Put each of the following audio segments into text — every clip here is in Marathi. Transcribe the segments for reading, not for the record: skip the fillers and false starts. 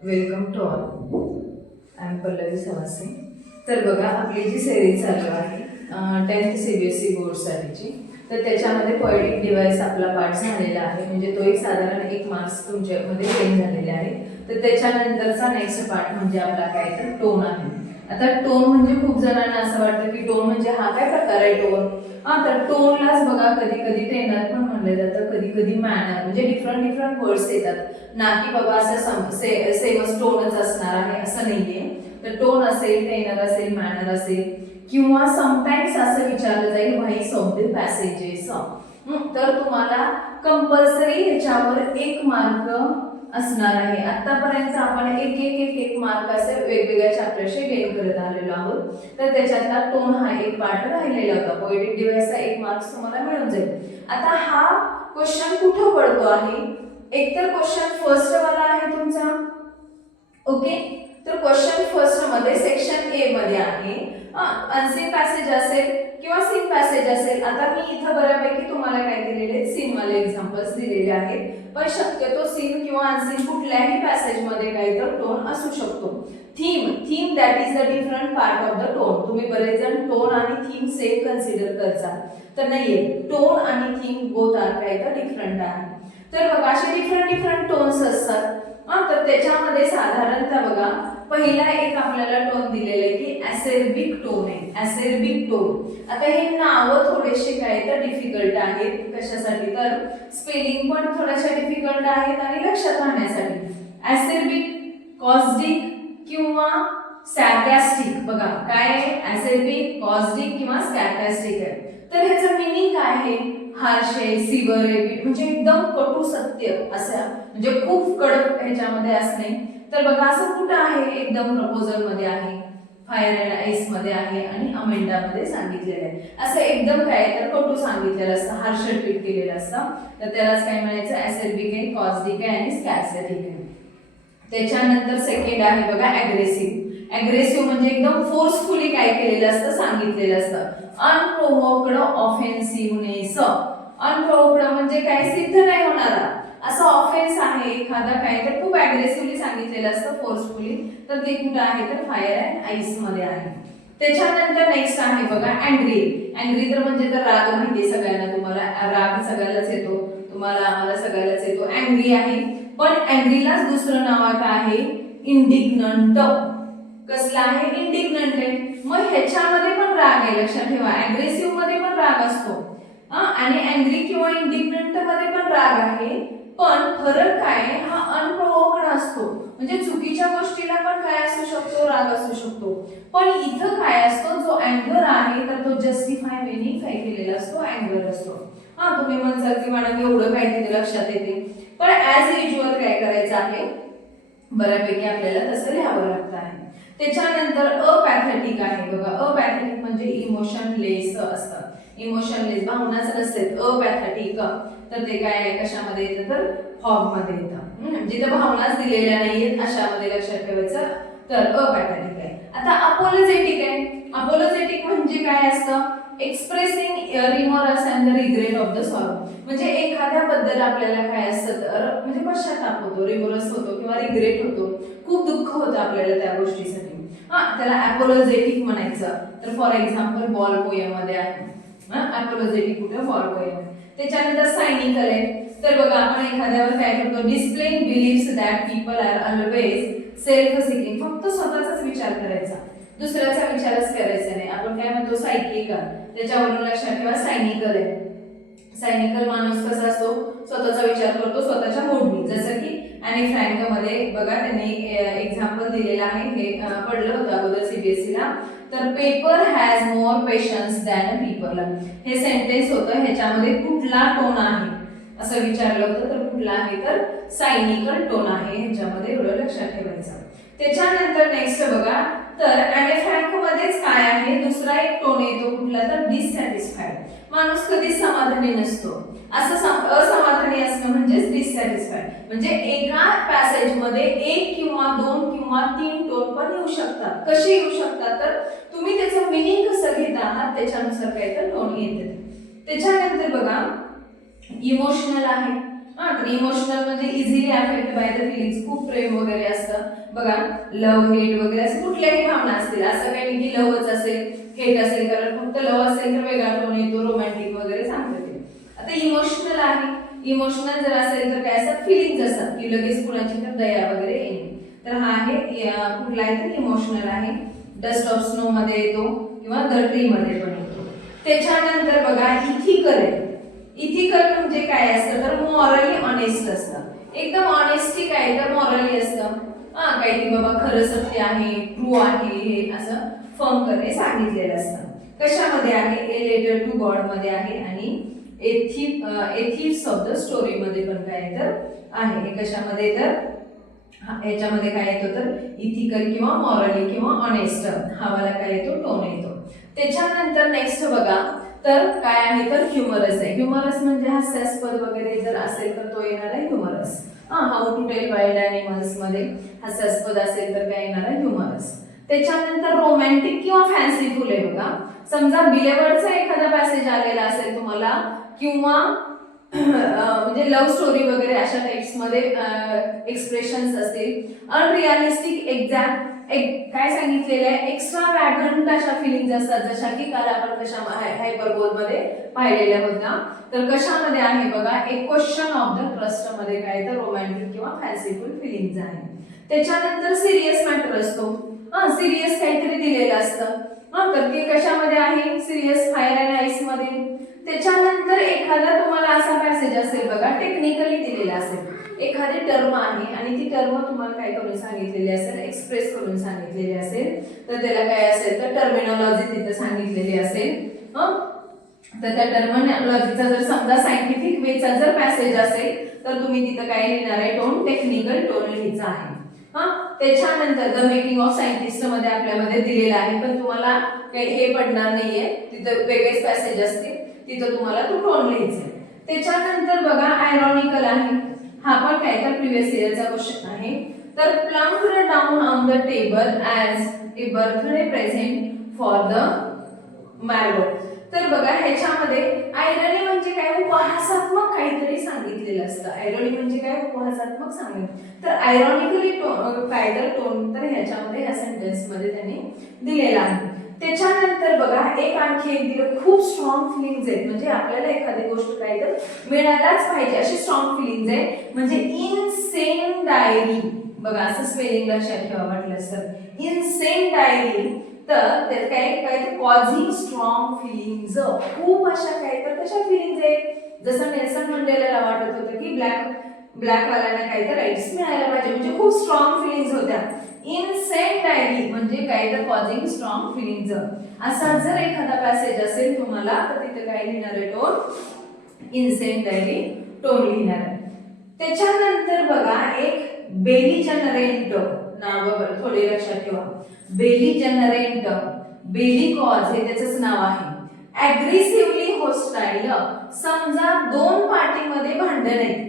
Welcome to all. I am Pallavi Savase. तर बघा, आपली जी सिरीज चालू आहे 10th CBSE बोर्डसाठीची, तर त्याच्यामध्ये पोएटिक डिव्हाइस आपला पाठ झालेला आहे. म्हणजे तो एक साधारण 1 मार्क्स तुमच्यामध्ये गेन झालेले आहे. तर त्याच्यानंतरचा नेक्स्ट पार्ट म्हणजे आपला काय तर टोन आहे. आता टोन म्हणजे खूप जणांना असं वाटतं की टोन म्हणजे हा काय प्रकार आहे टोन. तर टोनलाच बघा कधी कधी टेनर पण म्हणलं जातं, कधी कधी मॅनर, म्हणजे डिफरंट वर्ड्स येतात. ना की बाबा असं सेमच टोनच असणार आहे असं नाहीये. तर टोन असेल, टेनर असेल, मॅनर असेल, किंवा समटाइम्स असं विचारलं जाईल व्हॉइस ऑफ द पॅसेजेस. तर तुम्हाला कंपल्सरी ह्याच्यावर 1 मार्क असणार आहे. आतापर्यंत आपण एक मार्क असे वेगवेगळ्या चॅप्टरचे गेन करत आलेलो आहोत. तर त्याच्यातला टोन हा एक पार्ट राहिलेला होता. पोएटिक डिव्हाइसचा 1 मार्क्स तुम्हाला मिळून जाईल. आता हा क्वेश्चन कुठं पडतो आहे? एकतर क्वेश्चन फर्स्ट वाला आहे तुमचा, ओके. तर क्वेश्चन फर्स्ट मध्ये सेक्शन ए मध्ये आहे. अनसीन पॅसेज असेल किंवा सीन पॅसेज असेल. आता मी इथं बऱ्यापैकी तुम्हाला काय दिलेले सीन वाले एक्झाम्पल्स दिलेले आहेत, पण शक्यतो सीन किंवा अनसीन कुठल्याही पॅसेज मध्ये काही तर टोन असू शकतो. Theme that is the different part of the tone. तुम्ही बरेच जण टोन आणि थीम सेम कन्सिडर करता, तर नाहीये. टोन आणि थीम बोथ आर काही तर डिफरंट आहे. तर बघा असे डिफरंट टोन्स असतात. तर त्याच्यामध्ये साधारणतः बघा, पहिला एक आपल्याला टोन दिलेला आहे की ॲसेर्बिक टोन आहे. ॲसेर्बिक टोन. आता हे नाव थोडेसे काय तर डिफिकल्ट आहेत. कशासाठी? तर स्पेलिंग पण थोड्याशा डिफिकल्ट आहेत आणि लक्षात राहण्यासाठी. ॲसेर्बिक, कॉस्टिक किंवा सॅर्कॅस्टिक. बघा काय आहे? ॲसेर्बिक, कॉस्टिक किंवा सॅर्कॅस्टिक आहे. तर ह्याचं मीनिंग काय आहे? हार्शे, सिव्हर, म्हणजे एकदम कटू सत्य असं, म्हणजे खूप कडक ह्याच्यामध्ये असणे. तर बघा असं कुठं आहे? एकदम प्रपोजल मध्ये आहे, फायर अँड आईस मध्ये आहे आणि अमेंडा मध्ये सांगितलेलं आहे. असं एकदम काय तर कटू सांगितलेलं असतं, हार्श ट्रीट केलेलं असतं. तर त्यालाच काय म्हणायचं? ॲसेर्बिक आहे, कॉस्टिक आहे आणि स्कॅर्सिटिक आहे. त्याच्यानंतर सेकंड आहे बघा ॲग्रेसिव्ह. ॲग्रेसिव्ह म्हणजे एकदम फोर्सफुली काय केलेलं असतं, सांगितलेलं असतं. अनप्रोवोक्ड ऑफेन्सिव्हनेस. अनप्रोवोक्ड म्हणजे काय? सिद्ध नाही होणारा असं ऑफेन्स आहे एखादा, काय तर खूप ॲग्रेसिव्हली सांगितलेलं असतं, फोर्सफुली. तर ते कुठं आहे? तर फायर अँड आईस मध्ये आहे. त्याच्यानंतर नेक्स्ट आहे बघा अँग्री. अँग्री तर म्हणजे तर राग माहिती सगळ्यांना, तुम्हाला राग सगळ्यालाच येतो, तुम्हाला आम्हाला सगळ्यालाच येतो. अँग्री आहे, पण अँग्रीलाच दुसरं नाव आता आहे इंडिग्नंट. कसला आहे? इंडिग्नंट आहे. मग ह्याच्यामध्ये पण राग आहे, लक्षात ठेवा. अग्रेसिव्ह मध्ये पण राग असतो आणि अँग्री किंवा इंडिग्नंट मध्ये पण राग आहे, पण फरक काय? हा अनप्रोवोक्ड असतो, म्हणजे चुकीच्या गोष्टीला पण काय असू शकतो? राग असू शकतो. पण इथं काय असतो? जो अँगर आहे तर तो जस्टिफाय वेनी काय केलेला असतो? अँगर असतो. तुम्ही म्हणसाल की मॅडम एवढं काय तिथे लक्षात येते, पण ऍज युजुअल काय करायचं आहे? बऱ्यापैकी आपल्याला तसं लिहावं लागतं आहे. त्याच्यानंतर अपॅथेटिक आहे बघा. अपॅथेटिक म्हणजे इमोशनलेस असतं. इमोशनलेस, भावनाच नसतात. अपॅथेटिक तर ते काय आहे? कशामध्ये येतं? तर फॉग मध्ये येतं. जिथं भावनाच दिलेल्या नाहीयेत अशामध्ये लक्षात ठेवायचं. तर अपॅथेटिक आहे. आता अपोलोजेटिक आहे. अपोलोजेटिक म्हणजे काय असतं? Expressing remorse and the regret of the sorrow. म्हणजे एखाद्याबद्दल आपल्याला काय असतं तर म्हणजे पश्चाताप होतो, रिमोरस होतो किंवा रिग्रेट होतो, खूप दुःख होतं आपल्याला त्या गोष्टीसाठी. त्याला अपोलोजेटिक म्हणायचं. तर फॉर एक्झाम्पल बॉल पोएम मध्ये आहे. अपोलोजेटिक कुठे? Ball poem. त्याच्यानंतर सायनिकल आहे. तर बघा आपण एखाद्यावर काय करतो? Displaying believes that people are always self seeking. फक्त स्वतःचाच विचार करायचा, दुसऱ्याचा विचारच करायचा नाही. आपण काय म्हणतो? सायकिकल. त्याच्यावरून लक्षात ठेवा सायनिकल आहे. सायनिकल माणूस कसा असतो? स्वतःचा विचार करतो स्वतःच्या मोडनी. जसं की आणि फ्रँक मध्ये बघा त्यांनी एक्झाम्पल दिलेलं आहे, हे पडलं होतं अगोदर CBSE ला. तर paper has more patience than people. हे सेंटेन्स होतं, ह्याच्यामध्ये कुठला टोन आहे असं विचारलं होतं. तर कुठला आहे? तर सायनिकल टोन आहे ह्याच्यामध्ये, एवढं लक्षात ठेवायचं. त्याच्यानंतर नेक्स्ट बघा, तर ॲने फ्रँक मध्येच काय आहे? दुसरा एक टोन येतो कुठला? तर डिससॅटिस्फाईड. माणूस कधीच समाधानी नसतो. असं असमाधानी असणं म्हणजेच डिससॅटिस्फाईड. म्हणजे एका पॅसेज मध्ये 1 किंवा 2 किंवा 3 टोन पण येऊ शकतात. कसे येऊ शकतात? तर तुम्ही त्याचं मिनिंग कसं घेत आहात त्याच्यानुसार काय तर टोन येते. त्याच्यानंतर बघा इमोशनल आहे. हा, तर इमोशनल म्हणजे easily affect by the feelings, खूप प्रेम वगैरे असतं बघा, लव्ह हेट वगैरे असं कुठल्याही भावना असतील, असं काही नाही की लव्हच असेल हेट असेल, कारण फक्त लव्ह असेल तर वेगळा टोन येतो, रोमॅन्टिक वगैरे सांगते ते. आता इमोशनल आहे, इमोशनल जर असेल तर काय असं फिलिंग्स असतात की लगेच कुणाची तर दया वगैरे येणे, तर हा आहे कुठला आहे तर इमोशनल आहे. डस्ट ऑफ स्नो मध्ये येतो किंवा द ट्री मध्ये पण येतो. त्याच्यानंतर बघा इथिकल आहे. इथिकल म्हणजे काय असतं तर मॉरली ऑनेस्ट असतं, एकदम ऑनेस्टी काय तर मॉरली असतं, हा काही की बाबा खरं सत्य आहे, ट्रू आहे, हे असं फर्म करणे सांगितलेलं असतं. कशामध्ये आहे, ए लेटर टू गॉड मध्ये आहे आणि एथिक्स ऑफ द स्टोरी मध्ये पण काय तर आहे. हे कशामध्ये तर याच्यामध्ये काय येतो तर इथिकल किंवा मॉरली किंवा ऑनेस्ट हा वाला काय येतो टोन येतो. त्याच्यानंतर नेक्स्ट बघा तर काय आहे तर ह्युमरस आहे. ह्युमरस म्हणजे हास्यास्पद वगैरे जर असेल तर तो येणार आहे humorous. How to tell wild animals मध्ये हास्यास्पद असेल तर काय येणार आहे ह्युमरस. त्याच्यानंतर रोमॅन्टिक किंवा फॅन्सीफुल आहे बघा. समजा बिलेवर्डचा एखादा पॅसेज आलेला असेल तुम्हाला किंवा म्हणजे लव्ह स्टोरी वगैरे अशा टाइप्स मध्ये एक्सप्रेशन्स असतील, अनरिअलिस्टिक एक्झॅक्ट काय सांगितलेलं आहे एक्स्ट्रा वॅगंट अशा फिलिंग्स असतात, जशा की काल आपण कशा हायपरबोल मध्ये पाहिलेल्या होत्या. तर कशामध्ये आहे बघा एक क्वेश्चन ऑफ द ट्रस्ट मध्ये काय तर रोमॅन्टिक किंवा फॅन्सीफुल फिलिंग्स आहे. त्याच्यानंतर सिरियस मॅटर असतो, सिरियस काहीतरी दिलेलं असतं, तर ते कशामध्ये आहे सिरियस फायर अँड आईस मध्ये. त्याच्यानंतर एखादा तुम्हाला असा पॅसेज असेल बघा टेक्निकली दिलेला असेल, एखादी टर्म आहे आणि ती टर्म तुम्हाला काय करून सांगितलेली असेल एक्सप्रेस करून सांगितलेली असेल, तर त्याला काय असेल तर टर्मिनॉलॉजी तिथे सांगितलेली असेल. तर त्या टर्मिनॉलॉजीचा जर समजा सायंटिफिक वेचा जर पॅसेज असेल तर तुम्ही तिथं काय लिहिणार आहे टोन टेक्निकल टोन लिहायचा आहे. त्याच्यानंतर द मेकिंग ऑफ सायंटिस्ट मध्ये आपल्यामध्ये दिलेलं आहे, पण तुम्हाला काही हे पडणार नाहीये, तिथं वेगळेच पॅसेज असतील, तिथं तुम्हाला तो टोन लिहायचा आहे. त्याच्यानंतर बघा आयरॉनिकल आहे, हा पण काय तर प्रिव्हियस इयरचा क्वेश्चन आहे. तर plonked down on the table as a birthday present for the morrow. तर बघा ह्याच्यामध्ये आयरनी म्हणजे काय उपहासात्मक काहीतरी सांगितलेलं असतं. आयरनी म्हणजे काय उपहासात्मक सांगितलं, तर आयरॉनिकली काय तर टोन तर ह्याच्यामध्ये ह्या सेंटेन्स मध्ये त्यांनी दिलेला आहे. त्याच्यानंतर बघा एक आणखी एक दिलं खूप स्ट्रॉंग फिलिंग्स आहेत, म्हणजे आपल्याला एखादी गोष्ट काय तर मिळायलाच पाहिजे अशी स्ट्रॉंग फिलिंग्स आहेत, म्हणजे इनसेन डायरी बघा असं स्पेलिंग लक्षात ठेवा वाटलं तर इनसेन डायरी. तर त्यात काय काय तर कॉझिंग स्ट्रॉंग फिलिंग्स, खूप अशा काय तर कशा फिलिंग्स आहेत, जसं नेल्सन मंडेलाला वाटत होतं की ब्लॅक वाल्याला काय तर राईट्स मिळायला पाहिजे, म्हणजे खूप स्ट्रॉंग फिलिंग्स होत्या. इनसेन डायरी म्हणजे काय तर कॉझिंग स्ट्रॉंग फिलिंग्स. असा जर एखादा पॅसेज असेल तुम्हाला तर तिथे काय लिहिणार आहे टोन इनसेन डायरी टोन लिहिणार आहे. त्याच्यानंतर बघा एक बेलिजनरेंट नाव थोडे लक्षात ठेवा. बेलिजनरेंट बेली कॉज हे त्याचंच नाव आहे. ॲग्रेसिव्हली होस्टाईल, समजा दोन पार्टीमध्ये भांडण आहे,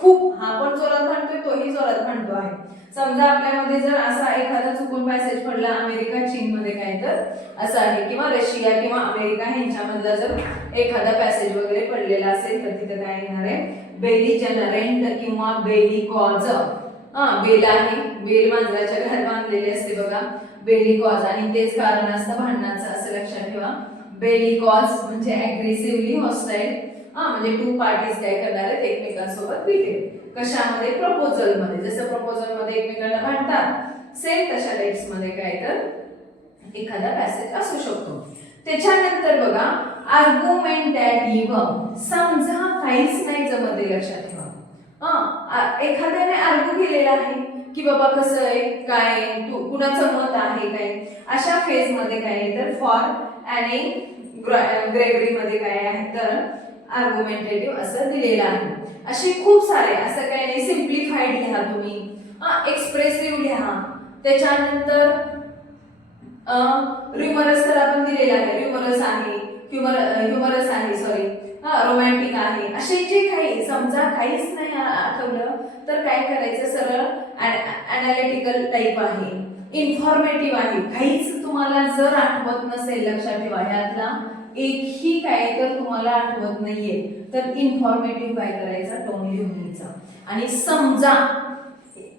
खूप हा पण जोरात भांडतोय तोही जोरात भांडतो आहे. समजा आपल्यामध्ये जर असा एखादा चुकून पॅसेज पडला अमेरिका चीन मध्ये काय तर असं आहे, किंवा रशिया किंवा अमेरिका ह्यांच्यामधला जर एखादा पॅसेज वगैरे पडलेला असेल तर तिथे काय येणार आहे बेलिजनरेंट किंवा बेली कॉज. बेल आहे, बेल मांजराच्या घरात बांधलेली असते बघा, बेली कॉज आणि तेच कारण असतं भांडणाचं असं लक्षात ठेवा. बेली कॉज म्हणजे ॲग्रेसिव्हली हॉस्टाईल, म्हणजे टू पार्टीज काय करणार आहेत एकमेकांसोबत भेटेल. कशामध्ये प्रपोजल मध्ये, जसं प्रपोजल मध्ये एकमेकांना भांडतात सेम तशा टाइप्स मध्ये काय तर एखादा पॅसेज असू शकतो. त्याच्यानंतर बघा आर्ग्युमेंटेटिव्ह, समजा काहीच नाही जमत लक्षात ठेवा. एखाद्याने आर्ग्यू केलेला आहे की बाबा कसं आहे काय कुणाचं मत आहे काय, अशा फेज मध्ये काय आहे तर फॉर आणि ग्रेगरी मध्ये काय आहे तर आर्ग्युमेंटेटिव्ह असं दिलेलं आहे. असे खूप सारे, असं काही नाही सिम्प्लिफाईड लिहा तुम्ही, एक्सप्रेसिव्ह लिहा. त्याच्यानंतर ह्युमरस तर आपण दिलेला आहे, ह्युमरस आहे ह्युमरस आहे सॉरी रोमॅन्टिक आहे. असे जे काही समजा काहीच नाही आठवलं तर काय करायचं सरळ ॲनालिटिकल टाईप आहे, इन्फॉर्मेटिव्ह आहे. काहीच तुम्हाला जर आठवत नसेल लक्षात ठेवा ह्यातला एकही काय तर तुम्हाला आठवत नाहीये तर इन्फॉर्मेटिव्ह काय करायचा, टोन लिहून घ्यायचा. आणि समजा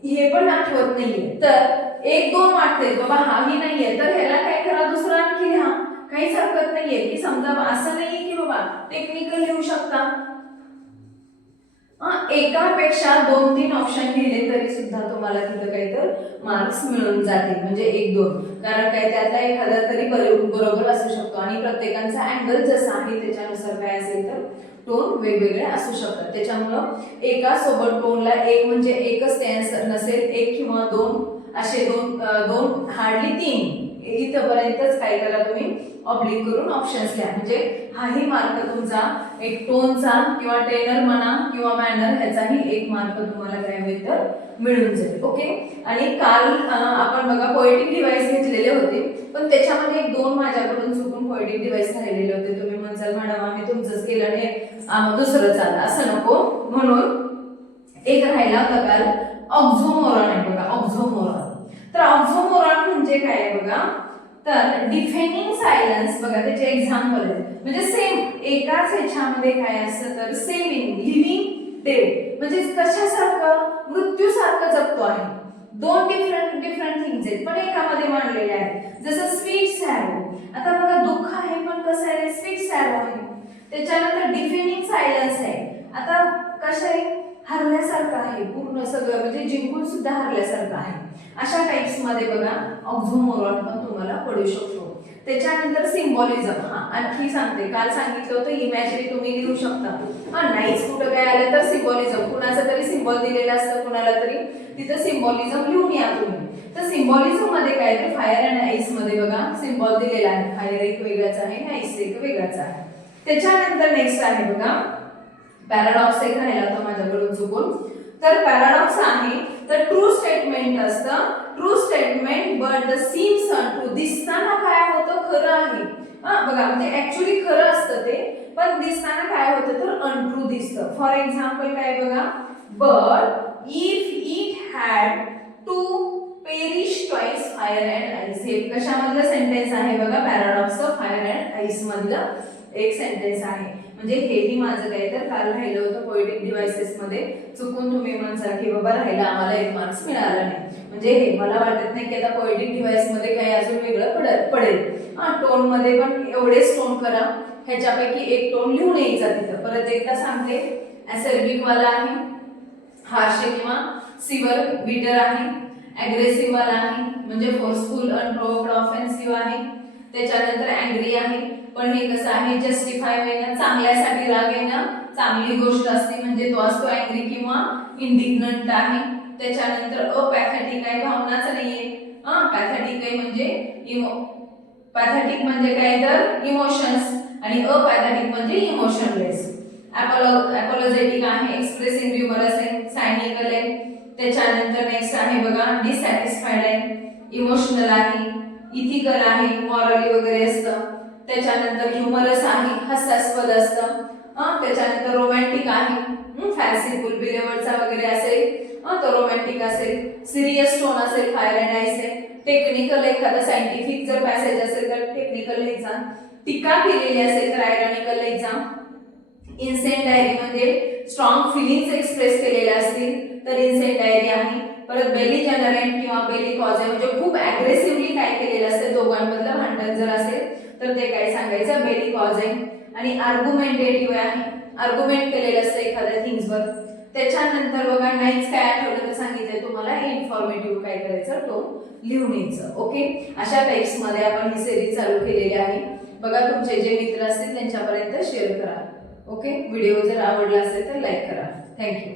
हे पण आठवत नाहीये तर एक दोन वाटते बाबा हाही नाहीये तर ह्याला काय करा, दुसरा आणखी लिहा, काहीच हरकत नाहीये. की समजा असं नाहीये की बाबा टेक्निकल लिहू शकता, एकापेक्षा 2-3 ऑप्शन लिहिले तरी सुद्धा तुम्हाला तिथं काही तर मार्क्स मिळून जातील, म्हणजे 1-2. कारण काय त्यातला एखादा तरी बरोबर असू शकतो आणि प्रत्येकाचा अँगल जसा आहे त्याच्यानुसार काय असेल तर टोन वेगवेगळे असू शकतात. त्याच्यामुळं एका सोबत टोनला एक म्हणजे एकच टेन्स नसेल, एक किंवा दोन असे दोन हार्डली 3 इथपर्यंतच काय करा तुम्ही ऑब्लिक करून ऑप्शन्स लिहा. म्हणजे हाही मार्क तुमचा एक टोनचा किंवा टेनर म्हणा किंवा मॅनर ह्याचाही एक मार्क तुम्हाला काय होईल तर मिळून जाईल. ओके. आणि काल आपण बघा पोएटिक डिवाइस घेतलेले होते, पण त्याच्यामध्ये एक दोन माझ्याकडून चुकून पोएटिक डिवाइस राहिलेले होते. तुम्ही म्हणसाल मॅडम आम्ही तुमचंच केलं आणि दुसरं चाललं, असं नको. म्हणून एक राहिला होता काल ऑक्झोमोरॉन आहे बघा, ऑक्झोमोरॉन. तर ऑक्झोमोरॉन म्हणजे काय आहे बघा, तर डिफेनिंग सायलन्स बघा त्याचे एक्झाम्पल आहे. म्हणजे सेम एकाच ह्याच्यामध्ये काय असतं तर सेविंग, लिव्हिंग, डेड म्हणजे कशासारखं, मृत्यूसारखं जगतो आहे. दोन डिफरंट थिंग्स आहेत पण एकामध्ये मांडलेले आहेत. जसं स्वीट सॅरो, आता बघा दुःख आहे पण कसं आहे, स्वीट सॅरो आहे. त्याच्यानंतर डिफेनिंग सायलन्स आहे, आता कसं आहे, हरल्यासारखं आहे, पूर्ण सगळं म्हणजे जिंकून सुद्धा हरल्यासारखं आहे. अशा टाइप्स मध्ये बघा ऑक्झोमोरॉन पण तुम्हाला पडू शकतो. त्याच्यानंतर सिम्बॉलिझम, आणखी सांगते, काल सांगितलं होतं इमॅजिनरी तुम्ही लिहू शकता. नाहीच कुठं काय आलं तर सिम्बॉलिझम, कुणाचं तरी सिम्बॉल दिलेलं असतं कुणाला तरी, तिथं सिम्बॉलिझम लिहून या तुम्ही. तर सिम्बॉलिझम मध्ये काय तर फायर अँड आईस मध्ये बघा सिम्बॉल दिलेला आहे, फायर एक वेगळाच आहे, आईस एक वेगळाच आहे. त्याच्यानंतर नेक्स्ट आहे बघा पॅराडॉक्स एक राहिला होता माझ्याकडून चुकून. तर पॅराडॉक्स आहे तर ट्रू स्टेटमेंट असतं, true statement but the seems untrue, दिसताना काय होतं खरं आहे. बघा म्हणजे ऍक्च्युअली खरं असतं ते, पण दिसताना काय होतं तर अनट्रू दिसतं. फॉर एक्झाम्पल काय बघा, but if it had to perish twice fire and ice, हे कशामधलं सेंटेन्स आहे बघा, पॅराडॉक्सचं फायर अँड आईस मधलं एक सेंटेन्स आहे. म्हणजे हेही माझं काय तर काल राहिलं होतं पोएटिक डिव्हाइसेस मध्ये, चुकून तुम्ही म्हणता की बाबा राहिला आम्हाला 1 मार्क्स मिळाला नाही. म्हणजे हे मला वाटत नाही की आता पोएटिक डिव्हाइस मध्ये काही अजून वेगळं पडेल. टोन मध्ये पण एवढेच टोन करा, ह्याच्यापैकी एक टोन लिहून यायचा तिथं. परत एकदा सांगते, ऍसर्बिक वाला आहे, हार्श किंवा सिव्हर बीटर आहे, अग्रेसिव्ह वाला आहे म्हणजे फोर्सफुल, अनप्रोव्होक्ड, ऑफेन्सिव्ह आहे. त्याच्यानंतर अँग्री आहे, पण हे कसं आहे जस्टिफाय होईना, चांगल्यासाठी राग येणं चांगली गोष्ट असते म्हणजे तो असतो अँग्री किंवा इंडिग्नंट आहे. त्याच्यानंतर अपॅथेटिक आहे, भावनाच नाहीये. पॅथेटिक आहे म्हणजे पॅथेटिक म्हणजे काय तर इमोशन्स, आणि अपॅथेटिक म्हणजे इमोशनलेस. अपॉलॉजेटिक आहे, एक्सप्रेसिंग ह्युमरस आहे, सायनिकल आहे. त्याच्यानंतर नेक्स्ट आहे बघा डिसॅटिस्फाईड आहे, इमोशनल आहे, इथिकल आहे, मॉरली वगैरे असतं. त्याच्यानंतर ह्युमरस आहे, हास्यास्पद असतं. त्याच्यानंतर रोमॅन्टिक आहे, फॅन्सीफुल, बिलेवर्डचा वगैरे असेल तो रोमॅन्टिक असेल. सिरियस टोन असेल, फायर अँड आईस आहे. टेक्निकल एखादा सायंटिफिक जर पॅसेज असेल तर टेक्निकल लिहायचा. टीका केलेली असेल तर आयरॉनिकल लिहायचा. इन्सेंडायरी म्हणजे स्ट्रॉंग फिलिंग्स एक्सप्रेस केलेल्या असतील तर इन्सेंडायरी आहे. परत बेली जनरेंट किंवा बेली कॉज म्हणजे खूप अग्रेसिव्हली काय केलेलं असेल, दोघांमधलं भांडण जर असेल तर ते काय सांगायचं, बेली कॉज आहे. आणि आर्ग्युमेंटेटिव्ह आहे, आर्ग्युमेंट केलेलं असतं एखाद्या थिंग्सवर. त्याच्यानंतर बघा नाहीच काय आठवलं तर सांगितलंय तुम्हाला इन्फॉर्मेटिव्ह काय करायचं तो लिहून यायचं. ओके. अशा टाइप्स मध्ये आपण ही सिरीज चालू केलेली आहे. बघा तुमचे जे मित्र असतील त्यांच्यापर्यंत शेअर करा. ओके. व्हिडिओ जर आवडला असेल तर लाईक करा. थँक्यू.